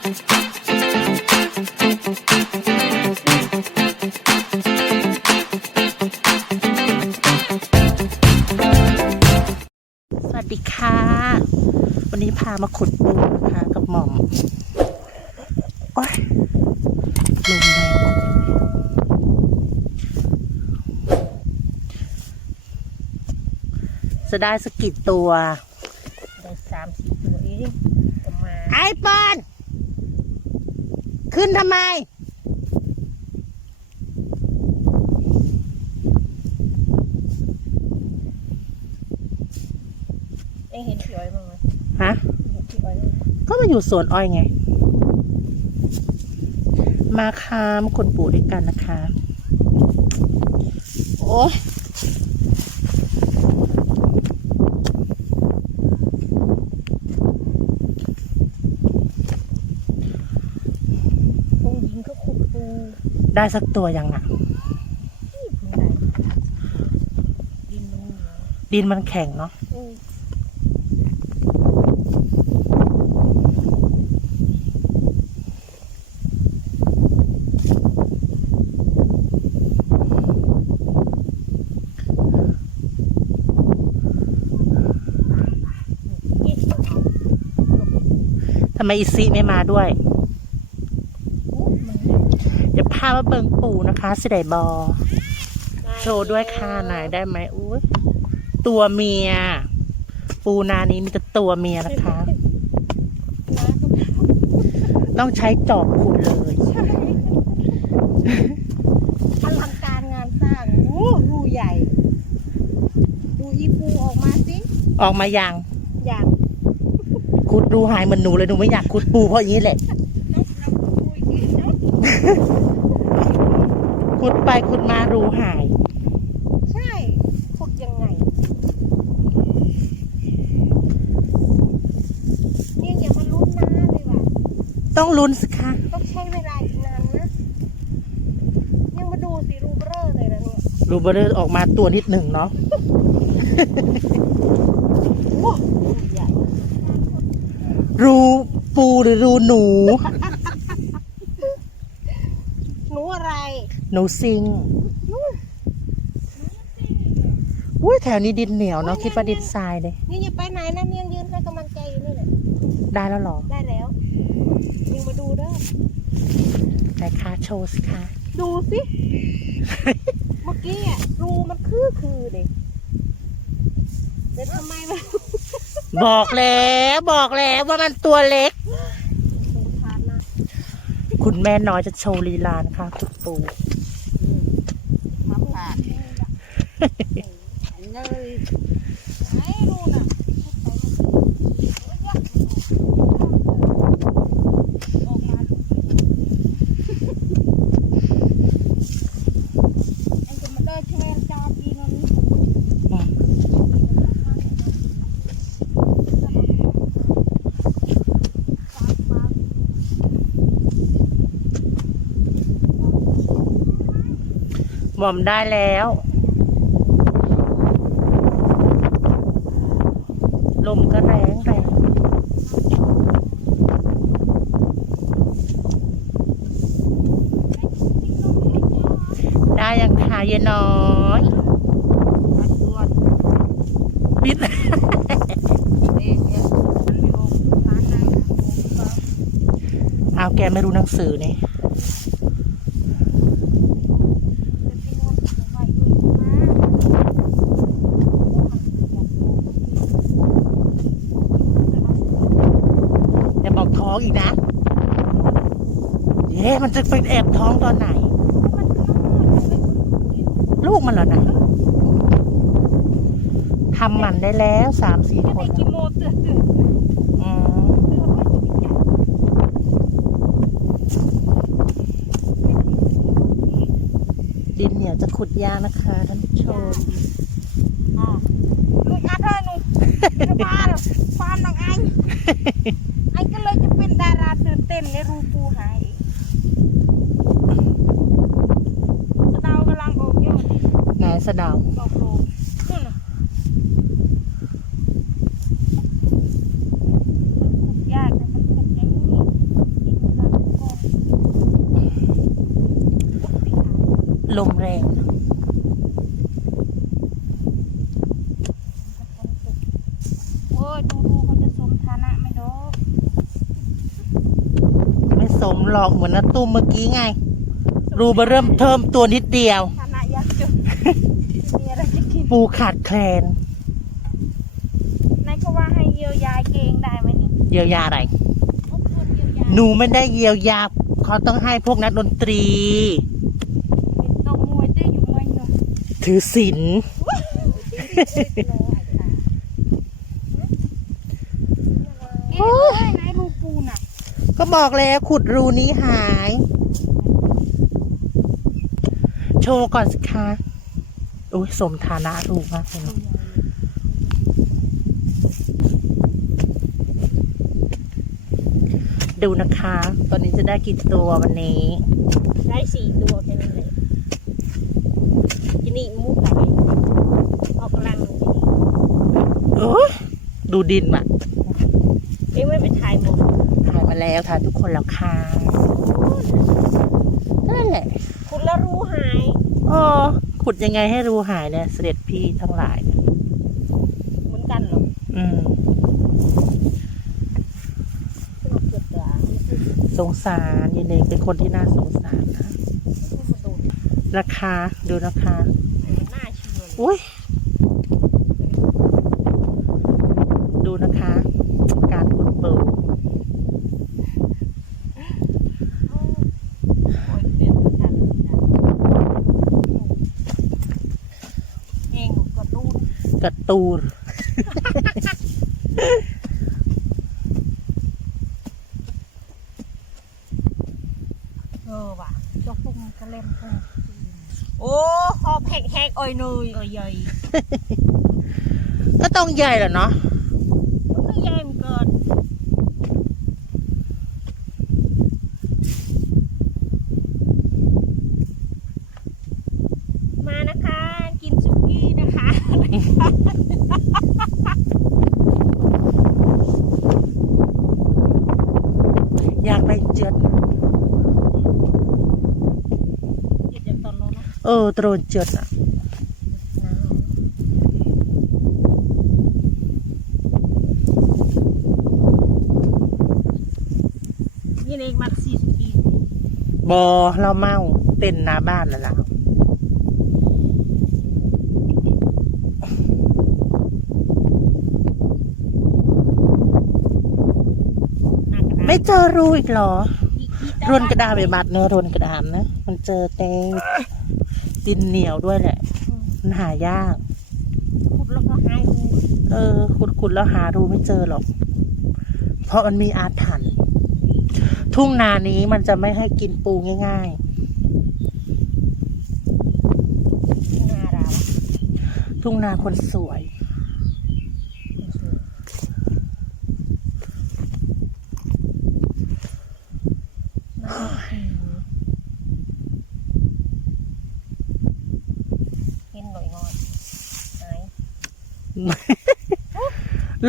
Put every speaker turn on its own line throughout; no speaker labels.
สวัสดีค่ะ วันนี้พามาขุดปูนะคะกับหม่อมโอ้ยลมแรงมากเลยจะได้สกกิดตัว
ได้สามสี่ตัวเองก็มา
ไอ้ปอน ขึ้นทำไม
เองเห็นพี่อ้อยบ้างไหม
ฮะ
เห็นพี่อ้อยบ้างไหม
ก็มาอยู่สวนอ้อยไง มาค่ะมาคนปู่ด้วยกันนะคะ โอ้ย
องค์หญิงก็ขุดปู
ได้สักตัวยังอะ
ที่เพิ่งได้ดินมันเหนียว
ดินมันแข็งเนาะ
อืมเงี้ย
ทำไมอีซีไม่มาด้วย
อู้มัน
เดี๋ยวพา มาเบิงปู่นะคะสิไดบอโชว์ด้วยค่ะไหนอยได้ไหมอุ้ยตัวเมีย ปูนานี้มีแต่ตัวเมียนะคะ
น้าก็ไม่รู้
ต้องใช้จอบขุดเลย
ใช่อลังการงานสร้างโอ้รูใหญ่ ดูอีปูออกมาสิ
ออกมายัง
อย่าง
ขุดดูหายเหมือนหนูเลยหนูไม่อยากขุดปูเพราะอย่างนี้แหละ ขุดไปขุดมารูหาย
ใช่ขุดยังไง เนี่ยอย่ามาลุ้นนะเลยว่ะ
ต้องลุ้นสิคะ
ต้องใช้เวลาอีกนานนะ ยังมาดูสิรูเบอร์เลยนะเนี่ย
รูเบอร์ออกมาตัวนิดหนึ่งเนาะ
โอ้รูใหญ่
รูปูหรือรูหนู
หนูอะไร
หนูซิงอุ้ยแถวนี้ดินเหนียวเนาะคิดว่าดินทรายเลย
นี่อย่าไปไหนนะเนี่ยยืนให้กำลังใจอยู่นี่แหละ
ได้แล้วเหรอ
ได้แล้วยังมาดูเด้อ
ไหนคะโชว์สิคะ
ดูสิ เมื่อกี้อะรูมันคือคือเลยแต่ทำไมมัน
บอกแล้วบอกแล้วว่ามันตัวเล็ก
สงสารนะ
คุณแม่น้อยจะโชว์ลีลานะคะคุณปู
มาผ่านเลยไอ้รูน่ะออกมาไอ้จะมาเดินเชนจอปีนน
หม่อมได้แล้ว ลมก็แรงแรงได้ยังค่ะเยายน้อยปิดเอาแกไม่รู้หนังสือนี่อย่าบอก ท้องอีกนะ เย้มันจะไปแอบท้องตอนไหน ลูกมันเหรอนะทำหมันได้แล้วสามสี่คนอืมดินเหนียวจะขุดยากนะคะท่านผู้ชม
ลูกอัดเลยหนูจะบ้าเหรอความนัง อ้ก็เลยจะเป็นดาราตื่นเต้นในรูปูหายสดากำลังออกยอดเลย
ไหนสดา
ออกลงนู่นะขุดยากนะขุดอย่างนี้ดินนก้อลมแร
ง สมหรอกเหมือนน้าตุ้มเมื่อกี้ไง รูมาเริ่มเทิมตัวนิดเดียว
ฐานะยากจนมีอะไรจะกิน
ปูขาดแคลน
นายก็ว่าให้เยียวยาเกงได้ไหมนี่
เยียวยาอะไร
ก็ควรเยียวยา
หนูไม่ได้เยียวยาเขาต้องให้พวกนักดนตรี
เป็นตกมวยตื้ออยู่ไม่เนาะ
ถือศีล
เอ๊ะนายรูปูน่ะ
ก็บอกแล้วขุดรูนี้หาย โชว์ก่อนสิคะโอ้ยสมฐานะรูมากเลยเนอะดูนะคะ ตอนนี้จะได้กี่ตัววันนี้
ได้สี่ตัวแค่นั้นเลยจินี่มุกไก่ออกกำลัง
โอ้ยดูดินว่ะ
เอ้ไม่ไปถ่ายหมด
ถ่าย มาแล้วถ่ายทุกคนแล้วค่ะก็นั่นแหละ
คุณละรู้หาย
อ๋อขุดยังไงให้รูหายเนี่ยเสด็จพี่ทั้งหลายเนี่ย
เหมือนกันเหรอ
อืม
สนุกเกิดเหรอ
สงสารยินเองเป็นคนที่น่าสงสารนะ
ไม่มาดู
ราคาดูราคา
มันน่าเชื่อเลย
อุ้ย ดูนะคะ การขุดปู
โอ้ยเปลี่ยนสถานที่ได้เองก็ดู
กระตูน
เออว่ะเจ้าฟุ้งก็เล่นฟุ้งโอ้หอบแหกแหกๆอ่อยเนยอ่อยใหญ่
ก็ต้องใหญ่แหละเนาะ
มันก็ใหญ่เหมือนกันมานะคะ กินซุกี้นะคะ
อยากไปเจือด
เดี๋ยวจะตอนนู้นนะ
เออ โตรนเจือดอะ
นี่เองมักซีสุกี้
บอเราเมาเต้นหน้าบ้านแล้วล่ะ
นากระดาษ
ไม่เจอรูอีกเหรอ
อีกอี
รวนกระดาษไปบัดเนอะรวนกระดานนะ มันเจอแต่ ดินเหนียวด้วยแหละ
อืม
มันหายาก
ขุดแล้วก็หายรู
เออ ขุดขุดแล้วหารูไม่เจอหรอก เพราะมันมีอาถรรพ์ทุ่งนานี้มันจะไม่ให้กินปูง่าย
นาเรา
ๆ ทุ่งนาคนสวย
เห็นหน่อยหน่อยหาย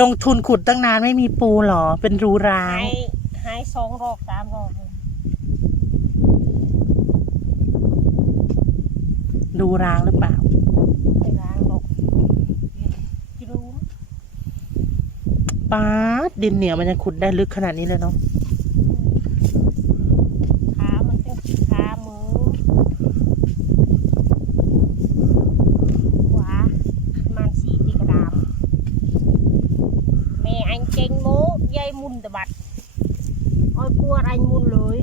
ลงทุนขุดตั้งนานไม่มีปูหรอ เป็นรูร้า
หางยหายสองรอบสามรอบเลย
รูร้างหรือเปล่า
ไม่ล้างหรอกจะรู้
ป๊าดดินเหนียวมันจะขุดได้ลึกขนาดนี้เลยเนาะ
ขามันเป็นขามือขวามันสีตีกระดามแม่อันเจงโมยายมุนตะบัดโอ้ยปวดอันมุนเลย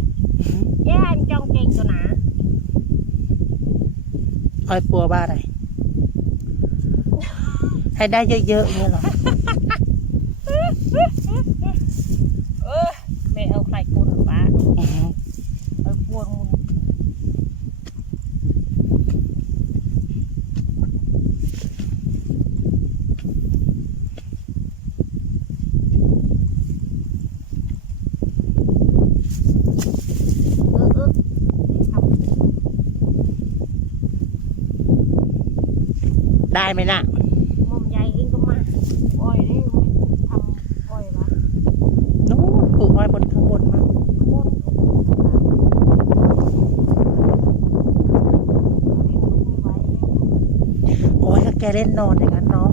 ยายอันจองเจงตัวหนา
อ้อยปัวบ้าอะไร ให้ได้เยอะๆอย่างเงี้ยเหรอ
เออแม่เอาใครกุนป้า
อือหือ ได้ไหมนะ่ะ
หมมใหญ่เองก็มาอ้ยได้ทำอ้ยวะ
นู้นปอ้ยบนข้างบนมา
โอ้ยถ้าแก
เล่นนอนอย่างนั้นเนาะ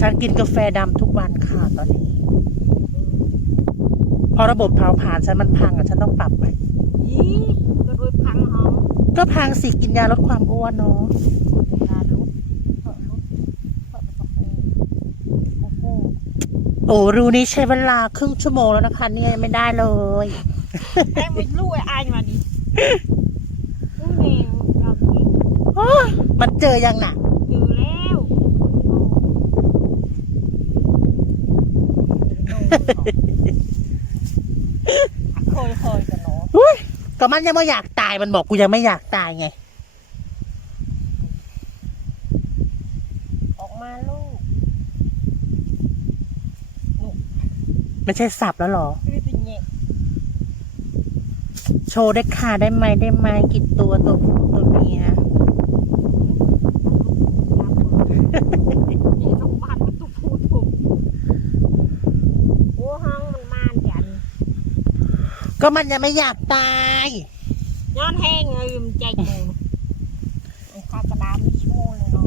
ฉันกินกาแฟดำทุกวันค่ะตอนนี้ พอระบบเผาผ่านฉันมันพังอะ ฉันต้องปรับไป
ยี่
ก็พังสิกินยาลดความอ้วนเนาะ
ยาลุกเถอะลุกเถอะกาแฟโกโก้
โอ้รูนี้ใช้เวลาครึ่งชั่วโมงแล้วนะคะ เนี่ยยังไม่ได้เลย
แองไปลู่ไอ้อายมาดินู่นเองเราเอง
โอ้ยมันเจอยังน่ะ
เจอแล้วเคยเคยกันเนาะ
อุ้ยก็มันยังไม่อยากตายมันบอกกูยังไม่อยากตายไง
ออกมาลูก
ไม่ใช่สับแล้วเหรอ
คือสิเงี้ย
โชว์ได้ค่ะได้ไหมได้ไหมกี่ตัวตัวผู้ตัวเมีย
นี่ต้องบ้านมันตุกพูถูกโอ้ห้องมันมานจัน
ก็มันยังไม่อยากตาย
ย้อนแห้งเอ้ยมันใจกูไอ้ข้ากระดามชั่วโมงเลยเนาะ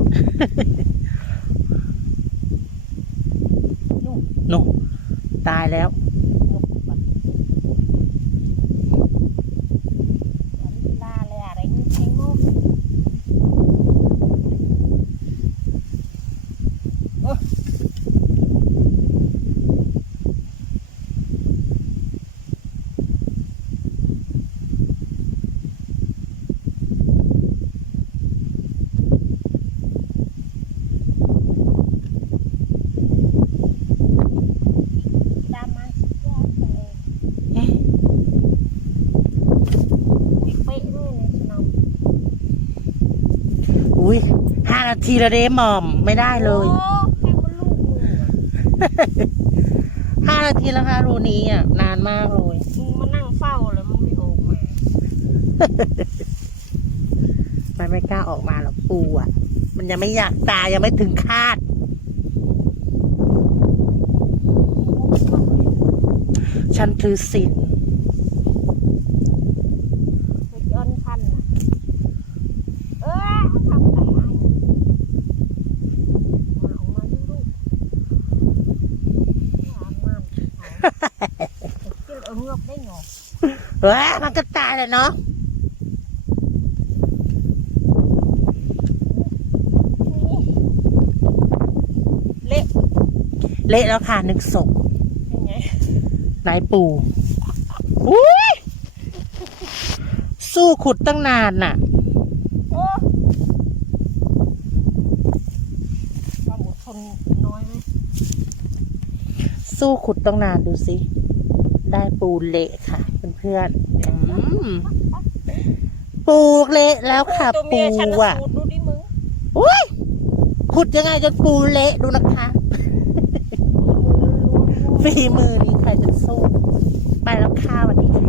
หนูตายแล้ว
นกแบบอันนี้ล่าเลยอะไรนี่ใช้นกโอ้ดามันสุดยอดเลย
เอ๊ะ
เป๊ะด้วยในสนาม
อุ้ยห้านา ทีแล้วเด้หมอมไม่ได้เลย
โอ้แค่มันลูกมืออะ
ห้านาทีแล้วค่ะรูนี้อะ นานมากเลย
มึงมานั่งเฝ้าแล้วมันไม่ออกมา
มันไม่กล้าออกมาหรอกปูอะ มันยังไม่อยากตายยังไม่ถึงคาด ฉันถือศีล
ไปจนพันนะเออทำอะไรมาออกมาลูกๆหวานมากเกี่ยว เอาเงือบได้หรอ
เฮ้ยมันก็ตายเลยเนาะ
เละ
เละแล้วค่ะหนึ่งศพ
ยังไง
นายปู่อุ้ยสู้ขุดตั้งนานน่ะ
โอ้ความอดทนน้อยไหม
สู้ขุดตั้งนานดูสิ ได้ปูเละค่ะเพื่อนๆอืมปูเละแล้วค่ะ
ตัวเมี
ปู
ยชัน
อะ
สูตรดูดิมึง
อุ้ยขุดยังไงจนปูเละดูนะคะฝีมือนี้ใครจะสู้ ไปแล้วค่ะสวันนี้ค่ะ